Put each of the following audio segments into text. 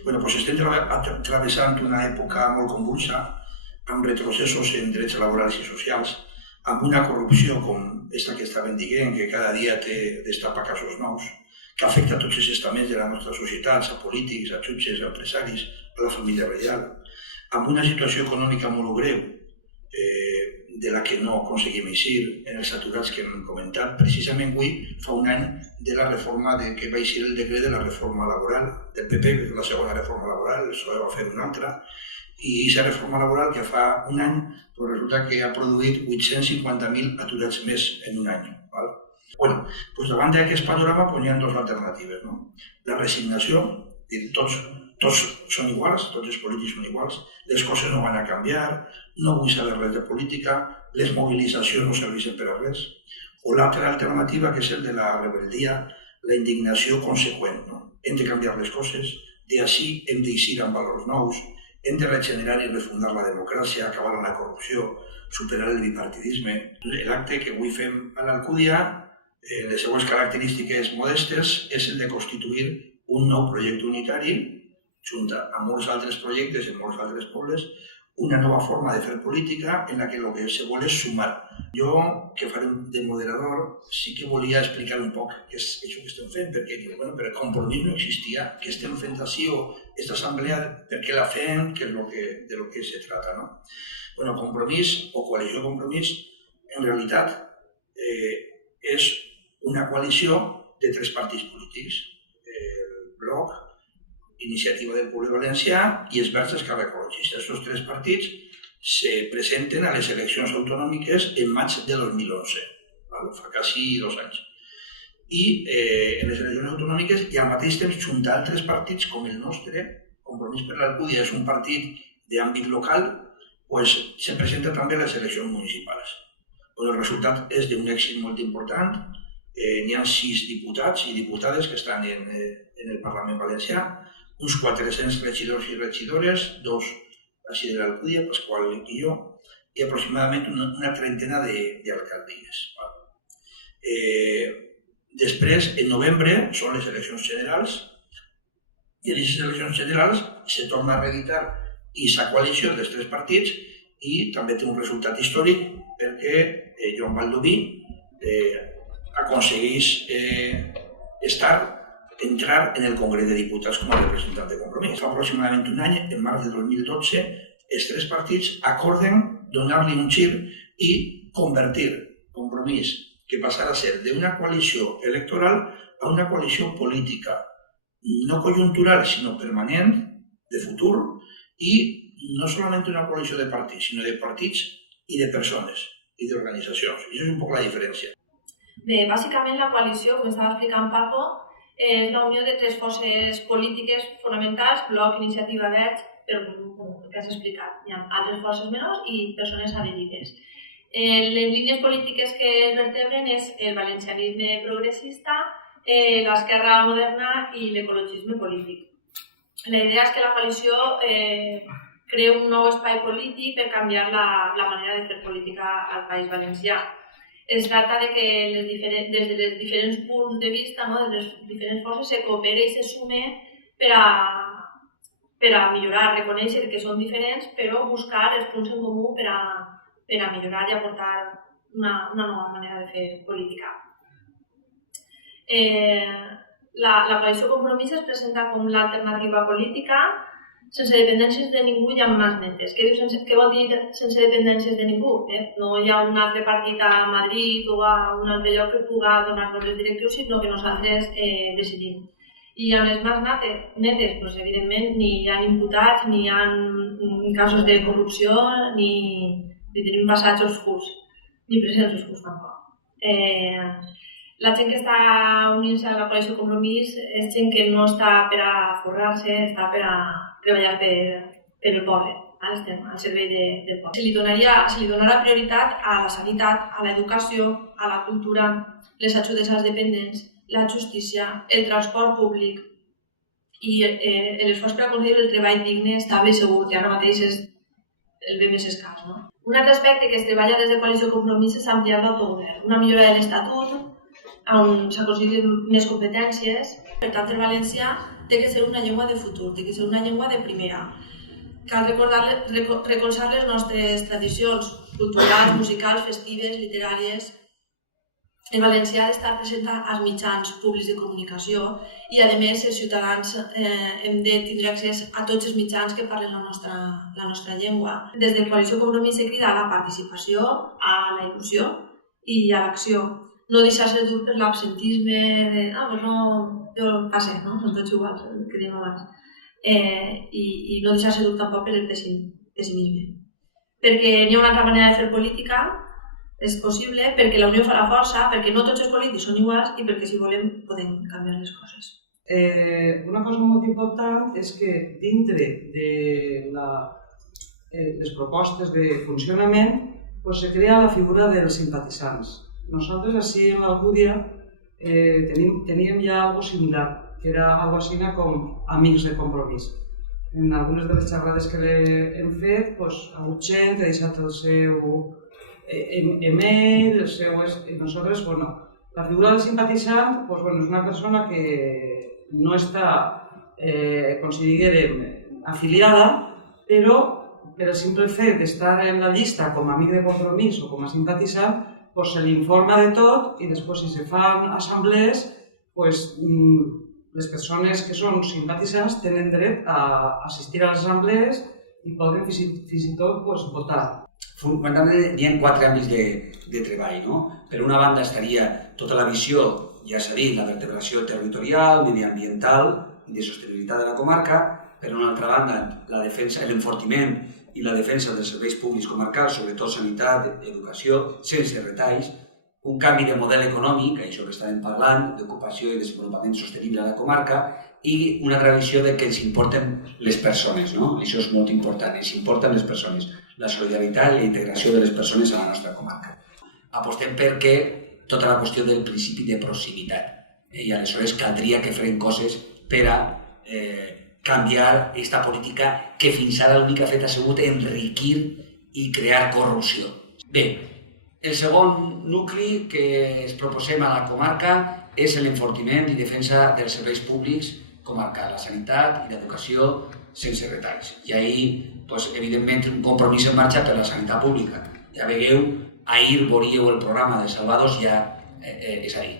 Estem travessant una època molt convulsa, amb retrocessos en drets laborals i socials, amb una corrupció com aquesta que estaven dient, que cada dia destapa casos nous, que afecta a tots els estaments de la nostra societat, a polítics, a jutges, a empresaris, a la família reial, amb una situació econòmica molt greu, de la que no aconseguim eixir, en els aturats que hem comentat. Precisament avui fa un any de la reforma que va eixir el decret de la reforma laboral del PP, la segona reforma laboral, el PSOE va fer una altra, i aquesta reforma laboral que fa un any resulta que ha produït 850.000 aturats més en un any. Davant d'aquest panorama hi ha dues alternatives. La resignació, tots són iguals, tots els polítics són iguals, les coses no van a canviar, no vull saber res de política, les mobilitzacions no serveixen per a res. O l'altra alternativa, que és el de la rebel·lia, la indignació conseqüent. Hem de canviar les coses, d'ací hem d'eixir amb valors nous, hem de regenerar i refundar la democràcia, acabar amb la corrupció, superar el bipartidisme. L'acte que avui fem a l'Alcúdia, les seues característiques modestes, és el de constituir un nou projecte unitari, junt amb molts altres projectes en molts altres pobles, una nova forma de fer política en la que el que se vol és sumar. Jo, que faré de moderador, sí que volia explicar un poc què és això que estem fent, perquè però Compromís no existia, què estem fent així o aquesta assemblea, per què la fem, què és de lo que se trata. Compromís o coalició Compromís, en realitat, és una coalició de 3 partits polítics, el Bloc, Iniciativa del Poble Valencià i els Verds Esquerra Ecologista. Aquests 3 partits se presenten a les eleccions autonòmiques en maig de 2011, fa quasi 2 anys. I en les eleccions autonòmiques i al mateix temps juntar altres partits com el nostre, Compromís per l'Alcúdia és un partit d'àmbit local, se presenta també a les eleccions municipals. El resultat és d'un èxit molt important. N'hi ha 6 diputats i diputades que estan en el Parlament Valencià, uns 400 regidors i regidores, 2 així de l'Alcúdia, Pasqual i jo, i aproximadament una trentena d'alcaldies. Després, en novembre, són les eleccions generals, i en aquestes eleccions generals se torna a reeditar aquesta coalició dels 3 partits i també té un resultat històric perquè Joan Baldoví aconsegueix entrar en el Congrés de Diputats com a representant de Compromís. Fa aproximadament un any, en març de 2012, els 3 partits acorden donar-li un gir i convertir Compromís, que passarà a ser d'una coalició electoral a una coalició política, no conjuntural, sinó permanent, de futur, i no solament una coalició de partits, sinó de partits i de persones i d'organitzacions. I això és un poc la diferència. Bé, bàsicament la coalició, com estava explicant Paco, és la unió de 3 forces polítiques fonamentals, Bloc, Iniciativa Verds, però que has explicat. Hi ha altres forces menors i persones adherides. Les línies polítiques que es vertebren és el valencianisme progressista, l'esquerra moderna i l'ecologisme polític. La idea és que la coalició crea un nou espai polític per canviar la manera de fer política al País Valencià. Es tracta de que des dels diferents punts de vista, de les diferents forces, se coopera i se sume per a millorar, reconèixer que són diferents, però buscar els punts en comú per a millorar i aportar una nova manera de fer política. La coalició Compromís es presenta com l'alternativa política sense dependències de ningú i amb mans netes. Què vol dir sense dependències de ningú? No hi ha un altre partit a Madrid o a un altre lloc que pugui donar-nos les directrius, sinó que nosaltres decidim. I amb les mans netes, evidentment, ni hi ha imputats, ni hi ha casos de corrupció, ni tenim passats oscurs, ni presents oscurs tampoc. La gent que està unint-se a la coalició Compromís és gent que no està per a forrar-se, està per a treballar per el poble, estem al servei del poble. Se li donarà prioritat a la sanitat, a l'educació, a la cultura, les ajudes als dependents, la justícia, el transport públic i l'esforç per aconseguir el treball digne, estable i segur, que ara mateix és el bé més escàs. Un altre aspecte que es treballa des de Coalició Compromís és ampliar l'autogovern, una millora de l'Estatut, on s'aconsegueixen més competències. Per tant, el valencià té que ser una llengua de futur, té que ser una llengua de primera. Cal recolzar les nostres tradicions culturals, musicals, festives, literàries. El valencià ha d'estar present als mitjans públics de comunicació i, a més, els ciutadans hem de tindre accés a tots els mitjans que parlen la nostra llengua. Des de Coalició Compromís se crida a la participació, a la il·lusió i a l'acció. No deixar-se dur per l'absentisme de jo passe, són tots iguals, el que dèiem abans. I no deixar-se dur tampoc per el pessimisme. Perquè n'hi ha una altra manera de fer política, és possible, perquè la unió fa la força, perquè no tots els polítics són iguals i perquè si volem podem canviar les coses. Una cosa molt important és que dintre de les propostes de funcionament se crea la figura dels simpatitzants. Nosaltres així en l'Alcúdia teníem ja algo similar, que era algo així com amics de compromís. En algunes de les xerrades que hem fet, ha hagut gent que ha deixat el seu email, nosaltres, la figura del simpatitzant és una persona que no està, com si diguérem, afiliada, però per el simple fet d'estar en la llista com a amic de compromís o com a simpatitzant, se l'informa de tot i després, si se fan assemblees, les persones que són simpatitzants tenen dret a assistir a les assemblees i poden fins i tot votar. Fonamentalment hi ha 4 àmbits de treball. Per una banda estaria tota la visió, ja s'ha dit, la vertebració territorial, mediambiental i de sostenibilitat de la comarca. Per una altra banda, l'enfortiment i la defensa dels serveis públics comarcals, sobretot sanitat, educació, sense retalls. Un canvi de model econòmic, això que estàvem parlant, d'ocupació i desenvolupament sostenible a la comarca, i una altra visió que ens importen les persones. Això és molt important, ens importen les persones. La solidaritat i la integració de les persones a la nostra comarca. Apostem perquè tota la qüestió del principi de proximitat. I aleshores caldria que farem coses per a canviar aquesta política que fins ara l'únic que ha fet ha sigut enriquir i crear corrupció. Bé, el segon nucli que ens proposem a la comarca és l'enfortiment i defensa dels serveis públics comarcals, la sanitat i l'educació sense retalls. I ahir, evidentment, un compromís en marxa per la sanitat pública. Ja veieu, ahir veuríeu el programa de Salvados, ja és ahir.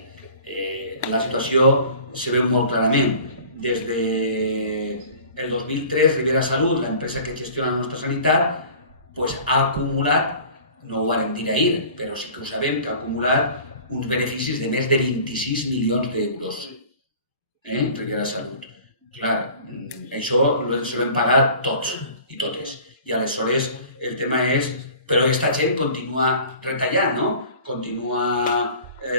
La situació se veu molt clarament. Des del 2003, Ribera Salut, l'empresa que gestiona la nostra sanitat, ha acumulat, no ho vam dir ahir, però sí que ho sabem, que ha acumulat uns beneficis de més de 26 milions d'euros. Ribera Salut. Clar, això ho vam pagar tots i totes. I aleshores el tema és, però aquesta gent continua retallant, continua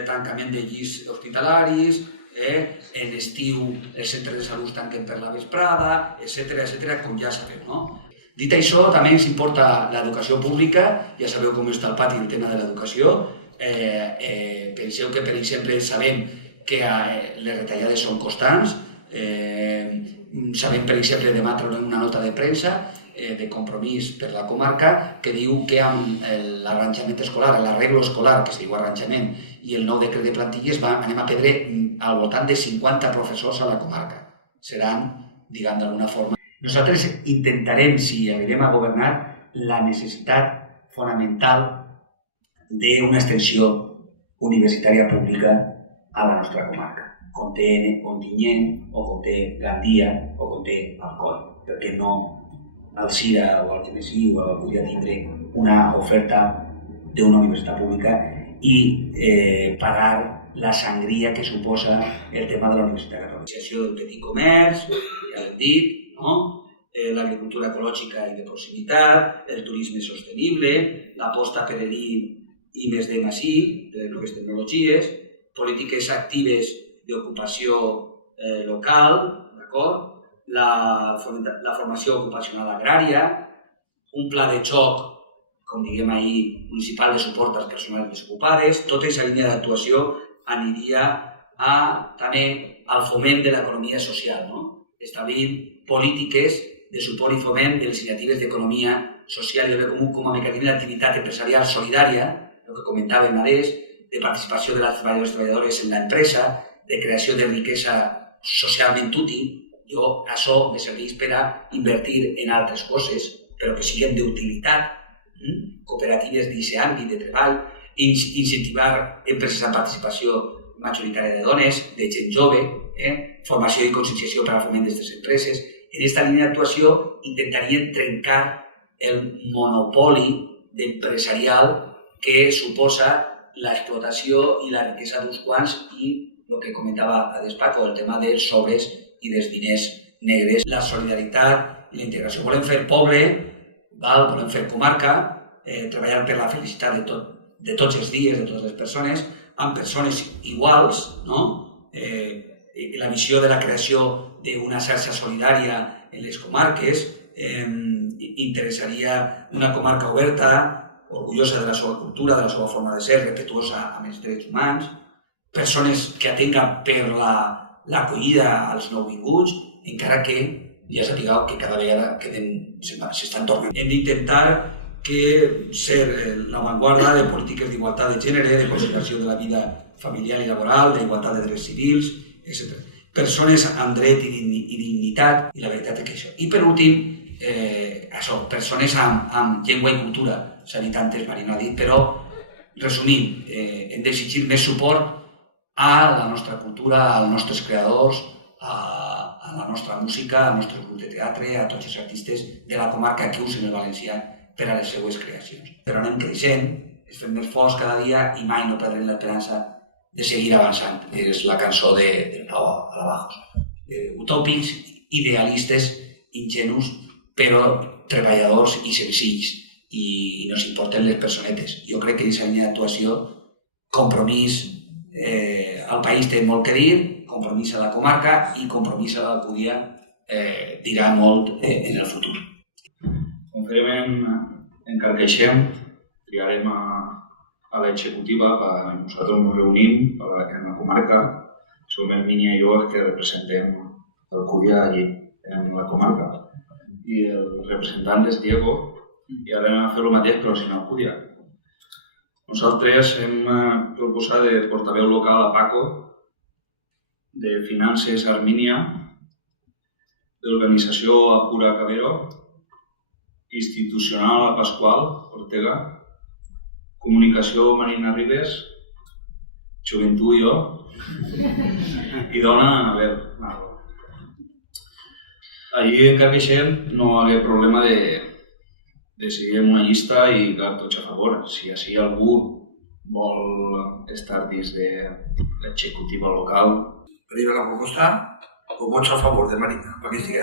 tancament de llits hospitalaris, en estiu els centres de salut tanquen per la vesprada, etc., com ja sabeu. Dit això, també ens importa l'educació pública, ja sabeu com està el pati el tema de l'educació. Penseu que, per exemple, sabem que les retallades són constants. Sabem, per exemple, demà traurem una nota de premsa de compromís per la comarca que diu que amb l'arranjament escolar, l'arreglo escolar, que es diu arranjament, i el nou decret de plantilles anem a perdre al voltant de 50 professors a la comarca. Seran, diguem d'alguna forma. Nosaltres intentarem, si arribem a governar, la necessitat fonamental d'una extensió universitària pública a la nostra comarca. Com té Ontinyent, o com té Gandia, o com té Alcoi. Perquè no Alzira o Algemesí o podria tindre una oferta d'una universitat pública i pagar la sangria que suposa el tema de la Universitat Catòlica. L'associació del petit comerç, ja l'hem dit, l'agricultura ecològica i de proximitat, el turisme sostenible, l'aposta per l'I+D+I, de les noves tecnologies, polítiques actives d'ocupació local, la formació ocupacional agrària, un pla de xoc, com diguem ahir, municipal de suport als persones desocupades. Tota aquesta línia d'actuació aniria també al foment de l'economia social, establint polítiques de suport i foment de les iniciatives d'economia social i de bé comú com a mecanisme d'activitat empresarial solidària, el que comentàvem adés, de participació de les treballadores i treballadores en l'empresa, de creació de riquesa socialment útil, Jo, això me serveix per a invertir en altres coses, però que siguin d'utilitat, cooperatives d'aquest àmbit de treball, incentivar empreses amb participació majoritària de dones, de gent jove, formació i conscienciació per al foment d'aquestes empreses. En aquesta línia d'actuació intentaríem trencar el monopoli empresarial que suposa l'explotació i la riquesa d'uns quants i el que comentava a Despaco, el tema dels sobres i dels diners negres. La solidaritat i la integració. Volem fer poble, volem fer comarca, treballar per la felicitat de tots els dies, de totes les persones, amb persones iguals, la visió de la creació d'una xarxa solidària en les comarques, interessaria una comarca oberta, orgullosa de la seva cultura, de la seva forma de ser, respetuosa amb els drets humans, persones que atenguen per l'acollida als nouvinguts, encara que ja sapigueu que cada vegada s'estan tornant. Hem d'intentar ser l'avantguarda de polítiques d'igualtat de gènere, de conservació de la vida familiar i laboral, d'igualtat de drets civils, etc. Persones amb dret i dignitat, i la veritat és que això. I per últim, persones amb llengua i cultura. S'ha dit antes, Marina ha dit, però resumint, hem d'exigir més suport a la nostra cultura, als nostres creadors, a la nostra música, al nostre grup de teatre, a tots els artistes de la comarca que usen el valencià per a les seues creacions. Però anem creixent, es fem més forts cada dia i mai no perdrem l'esperança de seguir avançant. És la cançó de Pau Alabajos. Utòpics, idealistes, ingenus, però treballadors i senzills, i no s'importen les personetes. Jo crec que en aquesta línia d'actuació, compromís al país té molt que dir, compromís a la comarca i compromís a l'Alcúdia dirà molt en el futur. Com farem en Carcaixent, triarem a l'executiva, nosaltres ens reunim en la comarca, som Hermínia i jo els que representem l'Alcúdia allí, en la comarca. I el representant és Diego, i ara anem a fer el mateix però sin Alcúdia. Nosaltres hem proposat de portaveu local a Paco, de Finances a Hermínia, d'Organització a Pura Cabero, Institucional a Pasqual Ortega, Comunicació Marina Ribes, Joventut i jo, i Dona Anabel Narro. Allí en Carcaixent no hi ha problema de seguir en una llista i clar, tots a favor. Si així algú vol estar dins de l'executiva local. Per dir la proposta, o vots a favor de Marina, perquè estigui.